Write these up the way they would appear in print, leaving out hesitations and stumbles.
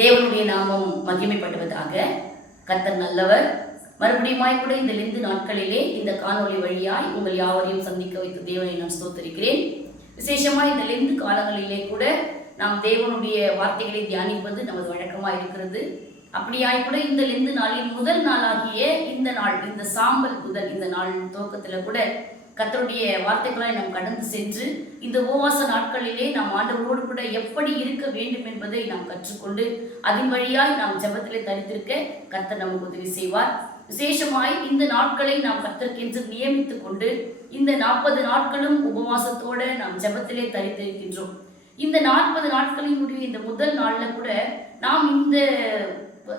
தேவனுடைய நாமம் மகிமைப்படுவதாக. கர்த்தர் நல்லவர். மறுபடியும் கூட இந்த லெந்து நாட்களிலே இந்த காணொலி வழியாய் உங்கள் யாவரையும் சந்திக்க வைத்த தேவனை நான் ஸ்தோத்திரிக்கிறேன். விசேஷமாக இந்த லெந்து காலங்களிலே கூட நாம் தேவனுடைய வார்த்தைகளை தியானிப்பது நமது வழக்கமாக இருக்கிறது. அப்படியாய் கூட இந்த லெந்து நாளின் முதல் நாளாகிய இந்த நாள், இந்த சாம்பல் புதன், இந்த நாள் துவக்கத்தில் கூட கர்த்தருடைய வார்த்தைகளை நாம் கடந்து சென்று இந்த உபவாச நாட்களிலே நாம் ஆண்டவரோடு கூட எப்படி இருக்க வேண்டும் என்பதை நாம் கற்றுக்கொண்டு அதன் வழியாய் நாம் ஜெபத்திலே தரித்திருக்க கர்த்தர் நமக்கு உதவி செய்வார். விசேஷமாய் இந்த நாட்களை நாம் கர்த்தருக்கென்று நியமித்துக் கொண்டு இந்த 40 நாட்களும் உபவாசத்தோடு நாம் ஜெபத்திலே தரித்திருக்கின்றோம். இந்த 40 நாட்களினுடைய இந்த முதல் நாளில் கூட நாம்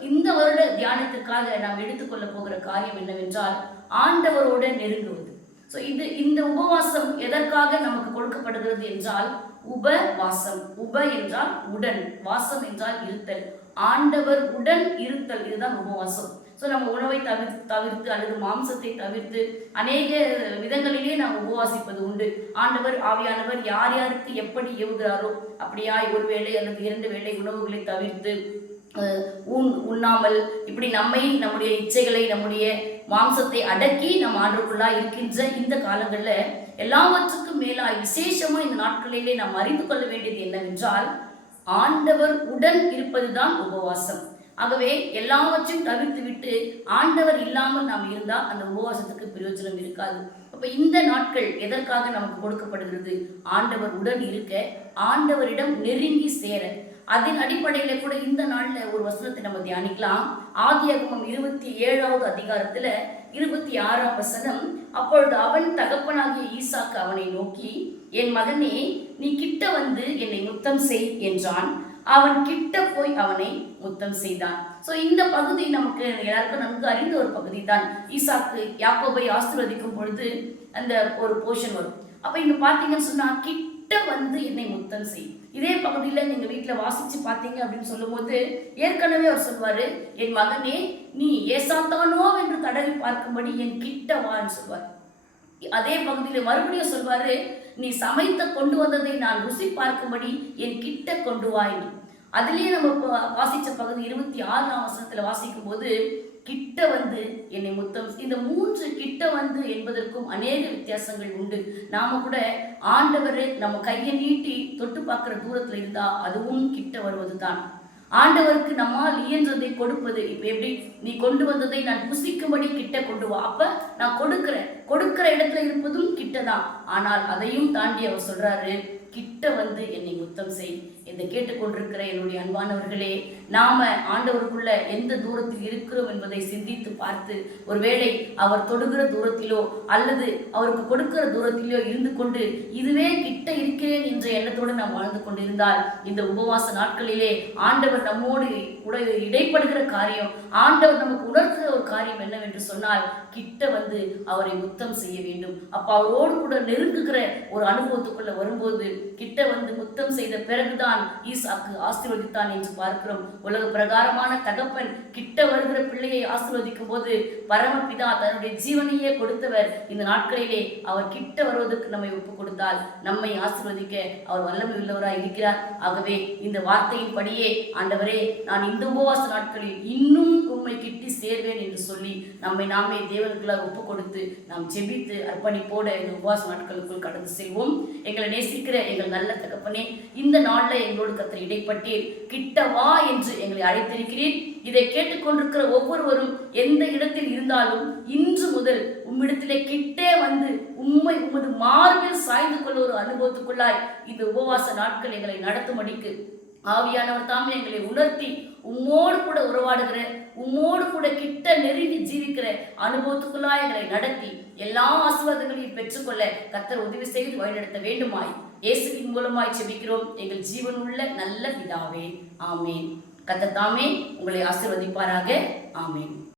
இந்த வருட தியானத்திற்காக நாம் எடுத்துக்கொள்ள போகிற காரியம் என்னவென்றால் ஆண்டவரோட நெருங்குவது. இந்த உபவாசம் எதற்காக நமக்கு கொடுக்கப்படுகிறது என்றால் உபவாசம். உப என்றால் உடன், வாசம் என்றால் இருத்தல், ஆண்டவர் உடன் இருத்தல், இதுதான் உபவாசம். நம்ம உணவை தவிர்த்து அல்லது மாம்சத்தை தவிர்த்து அநேக விதங்களிலே நாம் உபவாசிப்பது உண்டு. ஆண்டவர் ஆவியானவர் யார் யாருக்கு எப்படி ஏவுகிறாரோ அப்படியாய் ஒரு வேளை அல்லது 2 வேளை உணவுகளை தவிர்த்து உண்ணாமல் இப்படி நம்முடைய இச்சைகளை, நம்முடைய மாம்சத்தை அடக்கி நம் ஆண்டுக்குள்ளாய் இருக்கின்ற இந்த காலங்களில் எல்லாவற்றுக்கும் மேலாய் விசேஷமா இந்த நாட்களிலே நாம் அறிந்து கொள்ள வேண்டியது என்னவென்றால் ஆண்டவர் உடன் இருப்பதுதான் உபவாசம். ஆகவே எல்லாவற்றையும் தவிர்த்து விட்டு ஆண்டவர் இல்லாமல் நாம் இருந்தால் அந்த உபவாசத்துக்கு பிரயோஜனம் இருக்காது. அப்ப இந்த நாட்கள் எதற்காக நமக்கு கொடுக்கப்படுகிறது? ஆண்டவர் உடன் இருக்க, ஆண்டவரிடம் நெருங்கி சேர. அதன் அடிப்படையில கூட இந்த நாள்ல ஒரு வசனத்தை நம்ம தியானிக்கலாம். ஆதியாகமம் 27வது அதிகாரத்துல 26ஆம் வசனம். அப்பொழுது அவன் தகப்பனாகிய ஈசாக்கு அவனை நோக்கி, என் மகனே, நீ கிட்ட வந்து என்னை முத்தம் செய் என்றான். அவன் கிட்ட போய் அவனை முத்தம் செய்தான். இந்த பகுதி நமக்கு எல்லாருக்கும் நன்கு அறிந்த ஒரு பகுதி தான். ஈசாக்கு யாக்கோபை ஆசீர்வதிக்கும் பொழுது அந்த ஒரு போர்ஷன் வரும். அப்ப இங்க பாத்தீங்கன்னு சொன்னா கிட்ட வந்து என்னை முத்தம் செய். இதே பகுதியில நீங்க வீட்டுல வாசிச்சு பார்த்தீங்க அப்படின்னு சொல்லும் போது ஏற்கனவே அவர் சொல்வாரு, என் மகனே, நீ ஏசாத்தானோ என்று தடவி பார்க்கும்படி என் கிட்ட வான்னு சொல்வார். அதே பகுதியில மறுபடியும் சொல்வாரு, நீ சமைத்த கொண்டு வந்ததை நான் ருசி பார்க்கும்படி என் கிட்ட கொண்டு வா என்று. அதுலயே நம்ம வாசிச்ச பகுதி 26ஆம் வசனத்துல வாசிக்கும் போது கிட்ட வந்து என்னை முத்தம். இந்த 3 கிட்ட வந்து என்பதற்கும் அநேக வித்தியாசங்கள் உண்டு. நாம கூட ஆண்டவர் நம்ம கையை நீட்டி தொட்டு பார்க்கிற தூரத்துல இருந்தா அதுவும் கிட்ட வருவது தான். ஆண்டவருக்கு நம்மால் இயன்றதை கொடுப்பது. இப்ப எப்படி, நீ கொண்டு வந்ததை நான் புசிக்கும்படி கிட்ட கொண்டு வா. அப்ப நான் கொடுக்கிற இடத்துல இருப்பதும் கிட்டதான். ஆனால் அதையும் தாண்டி அவர் சொல்றாரு, கிட்ட வந்து என்னை முத்தம் செய். என்று கேட்டுக்கொண்டிருக்கிற என்னுடைய அன்பானவர்களே, நாம ஆண்டவருக்குள்ள எந்த தூரத்தில் இருக்கிறோம் என்பதை சிந்தித்து பார்த்து ஒருவேளை அவர் தொடுகிற தூரத்திலோ அல்லது அவருக்கு கொடுக்கிற தூரத்திலோ இருந்து கொண்டு இதுவே கிட்ட இருக்கிறேன் என்ற எண்ணத்தோடு நாம் வாழ்ந்து கொண்டிருந்தால் இந்த உபவாச நாட்களிலே ஆண்டவர் நம்மோடு இடைப்படுகிற காரியம், ஆண்டவர் நமக்கு உணர்த்துகிற ஒரு காரியம் என்னவென்று சொன்னால் கிட்ட வந்து அவரை முத்தம் செய்ய வேண்டும். அப்ப அவரோடு கூட நெருங்குகிற ஒரு அனுபவத்துக்குள்ள வரும்போது கிட்ட வந்து முத்தம் செய்த பிறகுதான் ஈசாக்கு ஆசீர்வதித்தான் என்று பார்க்கிறோம். உலக பிரகாரமான தகப்பன் கிட்ட வருகிற பிள்ளையை ஆசீர்வதிக்கும் போது பரமபிதா தன்னுடைய ஜீவனையே கொடுத்தவர் இந்த நாட்களிலே அவர் கிட்ட வருவதற்கு நம்மை ஒப்பு கொடுத்தால் நம்மை ஆசீர்வதிக்க அவர் வல்லமை உள்ளவராய் இருக்கிறார். ஆகவே இந்த வார்த்தையின் படியே ஆண்டவரே, நான் இந்த உபவாச நாட்களில் இன்னும் உண்மை கிட்டி சேர்வேன் என்று சொல்லி நம்மை நாமே தேவனுக்குள்ளாக ஒப்பு கொடுத்து நாம் ஜெபித்து அர்ப்பணிப்போட இந்த உபவாச நாட்களுக்குள் கடந்து செல்வோம். எங்களை நேசிக்கிற எங்கள் நல்ல தகப்பனே, இந்த நாள்ல எங்களோடு கர்த்தர் இடைப்பட்டீர், கிட்ட வா என்று எங்களை அழைத்திருக்கிறீர். இதை கேட்டுக்கொண்டிருக்கிற ஒவ்வொருவரும் எந்த இடத்தில் இருந்தாலும் இன்று முதல் உம்மிடத்திலே கிட்டே வந்து உமது மார்பில் சாய்ந்து கொள்ள ஒரு அனுபவத்துக்குள்ளாய் இந்த உபவாச நாட்கள் எங்களை நடத்தும்படிக்கு ஆவியானவர் தாமே எங்களை உணர்த்தி உம்மோடு கூட உறவாடுகிற, உம்மோடு கூட கிட்ட நெருங்கி ஜீவிக்கிற அனுபவத்துக்குள்ளாய் எங்களை நடத்தி எல்லா ஆசீர்வாதங்களையும் பெற்றுக்கொள்ள கர்த்தர் உதவி செய்து வழிநடத்த வேண்டுமாய் இயேசுவின் மூலமாய் ஜெபிக்கிறோம் எங்கள் ஜீவனுள்ள நல்ல பிதாவே. ஆமேன். கர்த்தர் தாமே உங்களை ஆசீர்வதிப்பாராக. ஆமேன்.